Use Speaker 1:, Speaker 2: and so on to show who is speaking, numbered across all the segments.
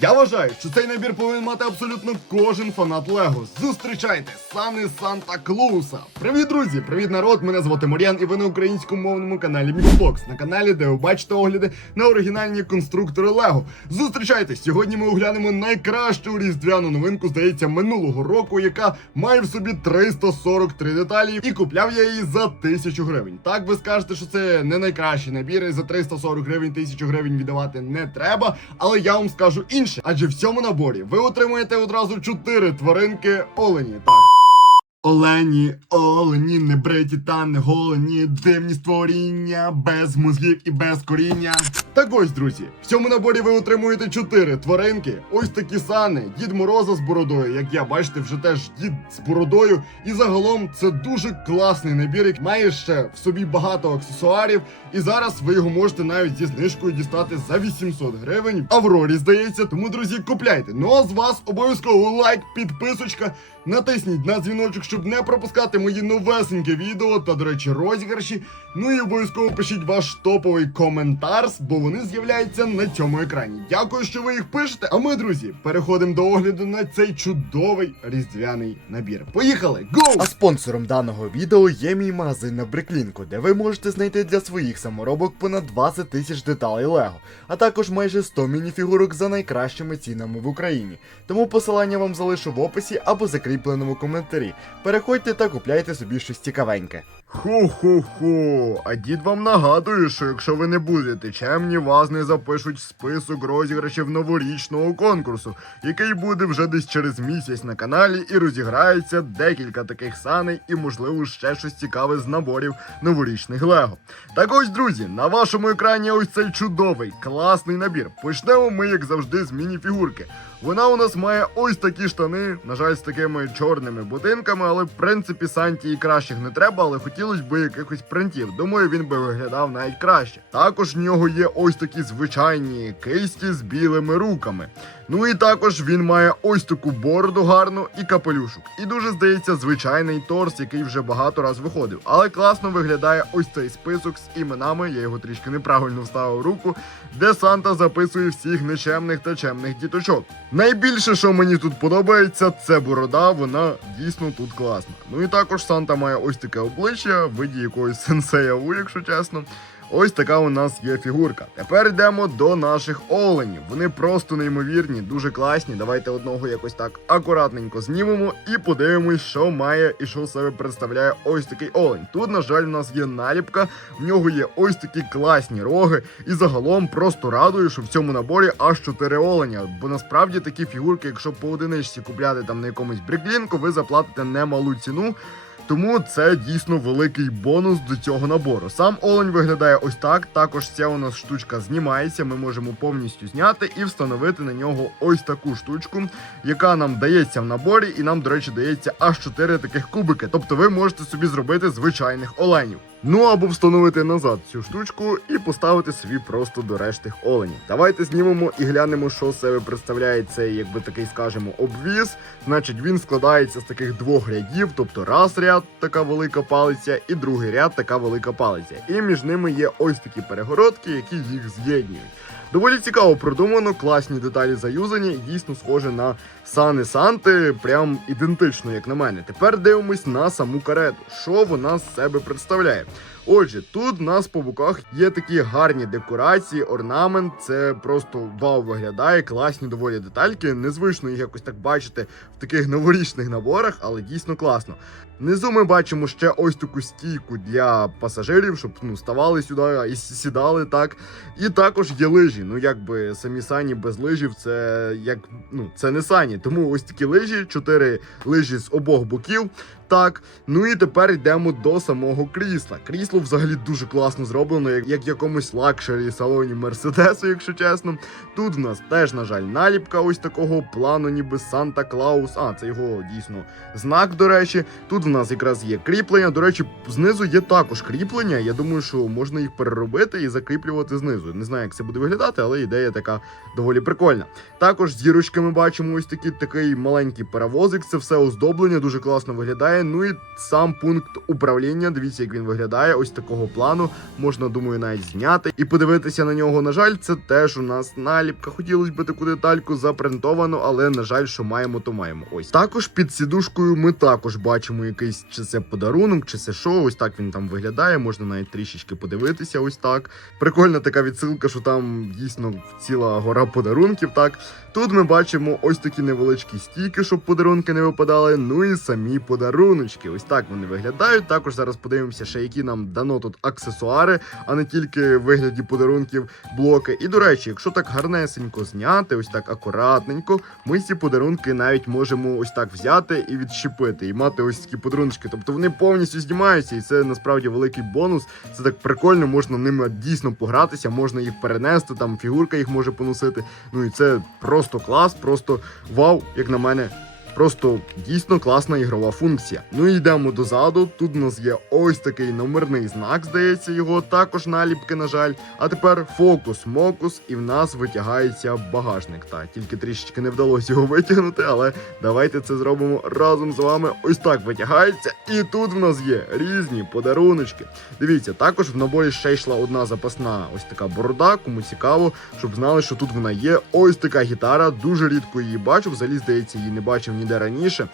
Speaker 1: Я вважаю, що цей набір повинен мати абсолютно кожен фанат Лего. Зустрічайте Сани Санта Клауса. Привіт, друзі! Привіт, народ! Мене звати Мар'ян, і ви на українськомовному каналі Міксбокс. На каналі, де ви бачите огляди на оригінальні конструктори Лего. Зустрічайте! Сьогодні ми оглянемо найкращу різдвяну новинку, здається, минулого року, яка має в собі 343 деталі, і купляв я її за 1000 гривень. Так ви скажете, що це не найкращий набір, і за 340 гривень 1000 гривень віддавати не треба. Але я вам скажу інше, адже в цьому наборі ви отримаєте одразу 4 тваринки олені. Так. Олені, олені, не бриті та не голені, дивні створіння, без мозгів і без коріння. Так ось, друзі, в цьому наборі ви отримуєте чотири тваринки. Ось такі сани, Дід Мороза з бородою, як я бачите, вже теж дід з бородою. І загалом це дуже класний набір, який має ще в собі багато аксесуарів. І зараз ви його можете навіть зі знижкою дістати за 800 гривень. Аврорі здається. Тому, друзі, купляйте. Ну а з вас обов'язково лайк, підписочка. Натисніть на дзвіночок, щоб не пропускати мої новесенькі відео та, до речі, розіграші. Ну і обов'язково пишіть ваш топовий коментар, бо вони з'являються на цьому екрані. Дякую, що ви їх пишете. А ми, друзі, переходимо до огляду на цей чудовий різдвяний набір. Поїхали! Гоу!
Speaker 2: А спонсором даного відео є мій магазин на Бриклінку, де ви можете знайти для своїх саморобок понад 20 тисяч деталей Лего, а також майже 100 мініфігурок за найкращими цінами в Україні. Тому посилання вам залишу в описі або закріпленому коментарі. Переходьте та купляйте собі щось цікавеньке.
Speaker 1: Ху-ху-ху. А дід вам нагадує, що якщо ви не будете чемні, вас не запишуть в список розіграшів новорічного конкурсу, який буде вже десь через місяць на каналі, і розіграється декілька таких саней і, можливо, ще щось цікаве з наборів новорічних Лего. Так ось, друзі, на вашому екрані ось цей чудовий, класний набір. Почнемо ми, як завжди, з мініфігурки. Вона у нас має ось такі штани, на жаль, з такими чорними будинками, але в принципі Санті і кращих не треба, але хотілося б якихось принтів. Думаю, він би виглядав навіть краще. Також в нього є ось такі звичайні кисті з білими руками. Ну і також він має ось таку бороду гарну і капелюшок. І дуже здається звичайний торс, який вже багато раз виходив. Але класно виглядає ось цей список з іменами. Я його трішки неправильно вставив руку, де Санта записує всіх нечемних та чемних діточок. Найбільше, що мені тут подобається, це борода. Вона дійсно тут класна. Ну і також Санта має ось таке обличчя, виді якогось сенсея якщо чесно. Ось така у нас є фігурка. Тепер йдемо до наших оленів. Вони просто неймовірні, дуже класні. Давайте одного якось так акуратненько знімемо і подивимось, що має і що себе представляє ось такий олень. Тут, на жаль, у нас є наліпка, в нього є ось такі класні роги. І загалом просто радую, що в цьому наборі аж 4 оленя. Бо насправді такі фігурки, якщо по одиничці купляти там на якомусь бриклінку, ви заплатите немалу ціну. Тому це дійсно великий бонус до цього набору. Сам олень виглядає ось так. Також ця у нас штучка знімається. Ми можемо повністю зняти і встановити на нього ось таку штучку, яка нам дається в наборі, і нам, до речі, дається аж 4 таких кубики. Тобто ви можете собі зробити звичайних оленів. Ну або встановити назад цю штучку і поставити собі просто до рештих оленів. Давайте знімемо і глянемо, що себе представляє цей, якби такий, скажемо, обвіз. Значить, він складається з таких двох рядів, тобто раз ряд, така велика палиця, і другий ряд, така велика палиця. І між ними є ось такі перегородки, які їх з'єднують. Доволі цікаво продумано, класні деталі заюзані, дійсно схоже на Сани Санти, прям ідентично, як на мене. Тепер дивимось на саму карету, що вона з себе представляє. Отже, тут в нас по боках є такі гарні декорації, орнамент. Це просто вау виглядає, класні доволі детальки. Незвично їх якось так бачити в таких новорічних наборах, але дійсно класно. Внизу ми бачимо ще ось таку стійку для пасажирів, щоб ну ставали сюди і сідали так. І також є лижі. Ну якби самі сані без лижів, це як ну це не сані. Тому ось такі лижі, чотири лижі з обох боків. Так, ну і тепер йдемо до самого крісла. Крісло взагалі дуже класно зроблено, як, в якомусь лакшері салоні Мерседесу, якщо чесно. Тут в нас теж, на жаль, наліпка ось такого плану, ніби Санта Клаус. А, це його дійсно знак, до речі. Тут в нас якраз є кріплення. До речі, знизу є також кріплення. Я думаю, що можна їх переробити і закріплювати знизу. Не знаю, як це буде виглядати, але ідея така доволі прикольна. Також зірочки ми бачимо ось такі такий маленький паровозик. Це все оздоблення, дуже класно виглядає. Ну і сам пункт управління. Дивіться, як він виглядає. Ось ось такого плану. Можна, думаю, навіть зняти і подивитися на нього. На жаль, це теж у нас наліпка. Хотілося б таку детальку запринтовано, але на жаль, що маємо, то маємо. Ось також під сідушкою ми також бачимо якийсь чи це подарунок, чи це що. Ось так він там виглядає. Можна навіть трішечки подивитися. Ось так. Прикольна така відсилка, що там дійсно ціла гора подарунків. Так тут ми бачимо ось такі невеличкі стійки, щоб подарунки не випадали. Ну і самі подаруночки. Ось так вони виглядають. Також зараз подивимося, ще які нам дано тут аксесуари, а не тільки в вигляді подарунків блоки. І до речі, якщо так гарнесенько зняти, ось так акуратненько, ми ці подарунки навіть можемо ось так взяти і відщепити, і мати ось такі подарунки. Тобто вони повністю знімаються, і це насправді великий бонус. Це так прикольно, можна ними дійсно погратися, можна їх перенести, там фігурка їх може поносити. Ну і це просто клас, просто вау, як на мене. Просто дійсно класна ігрова функція. Ну і йдемо дозаду. Тут у нас є ось такий номерний знак, здається, його також наліпки, на жаль. А тепер фокус, мокус, і в нас витягається багажник. Та тільки трішечки не вдалося його витягнути, але давайте це зробимо разом з вами. Ось так витягається. І тут в нас є різні подаруночки. Дивіться, також в наборі ще йшла одна запасна ось така борода. Кому цікаво, щоб знали, що тут вона є. Ось така гітара. Дуже рідко її бачу. Взагалі, здається, її не бачив ніде раніше.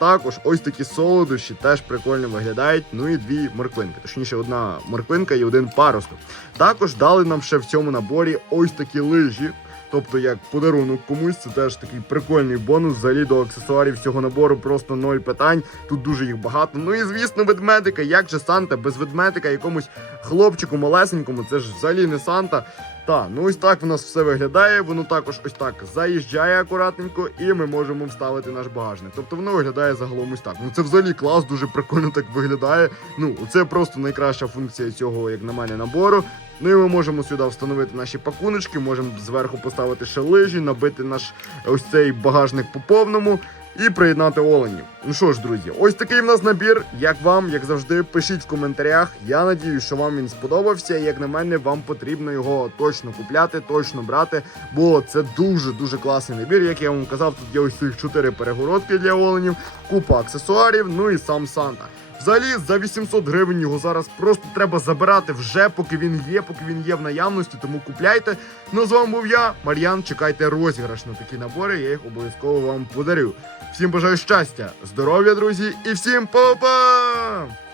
Speaker 1: Також ось такі солодощі теж прикольно виглядають. Ну і дві морквинки. Точніше, одна морквинка і один паросток. Також дали нам ще в цьому наборі ось такі лижі. Тобто, як подарунок комусь, це теж такий прикольний бонус. Взагалі до аксесуарів цього набору просто ноль питань. Тут дуже їх багато. Ну і звісно, ведмедика. Як же Санта без ведмедика якомусь хлопчику малесенькому, це ж взагалі не Санта. Та, ну ось так в нас все виглядає. Воно також ось так заїжджає акуратненько, і ми можемо вставити наш багажник. Тобто воно виглядає загалом ось так. Ну це взагалі клас, дуже прикольно так виглядає. Ну, це просто найкраща функція цього, як на мене, набору. Ну і ми можемо сюди встановити наші пакуночки, можемо зверху поставити ще лижі, набити наш ось цей багажник по повному. І приєднати оленів. Ну що ж, друзі, ось такий в нас набір. Як вам, як завжди, пишіть в коментарях. Я надію, що вам він сподобався. Як на мене, вам потрібно його точно купляти, точно брати. Бо це дуже дуже класний набір. Як я вам казав, тут є ось цих чотири перегородки для оленів, купа аксесуарів, ну і сам Санта. Взагалі за 800 гривень його зараз просто треба забирати вже, поки він є, поки він є в наявності, тому купляйте. Ну з вами був я, Мар'ян. Чекайте розіграш на такі набори, я їх обов'язково вам подарю. Всім бажаю щастя, здоров'я, друзі, і всім па-па!